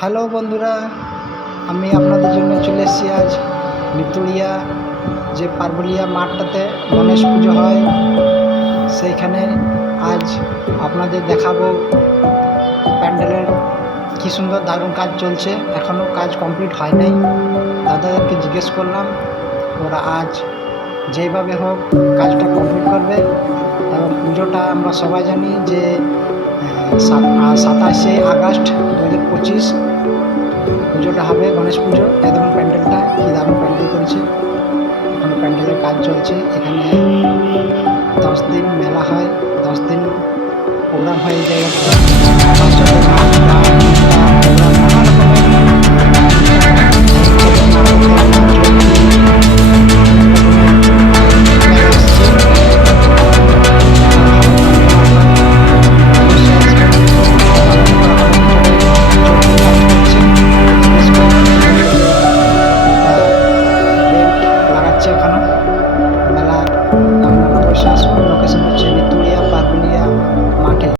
Hello বন্ধুরা, আমি আপনাদের জন্য চলে এসেছি আজ নিতুড়িয়া যে পার্বলিয়া মাঠটাতে গণেশ পুজো হয় সেইখানে। আজ আপনাদের দেখাবো প্যান্ডেলের কী সুন্দর দারুণ কাজ চলছে, এখনও কাজ কমপ্লিট হয় নাই। দাদাদেরকে জিজ্ঞেস করলাম, ওরা আজ যেইভাবে হোক কাজটা কমপ্লিট করবে। এবং পুজোটা আমরা সবাই জানি যে 27শে আগস্ট 2025 পুজোটা হবে, গণেশ পুজো। দেখুন প্যান্ডেলটা কী দারুণ প্যান্ডেল করেছে, এখন প্যান্ডেলের কাজ চলছে। এখানে 10 দিন মেলা হয়, 10 দিন প্রোগ্রাম হয় এই জায়গাটাতে। বাচ্চাদের নাচ গান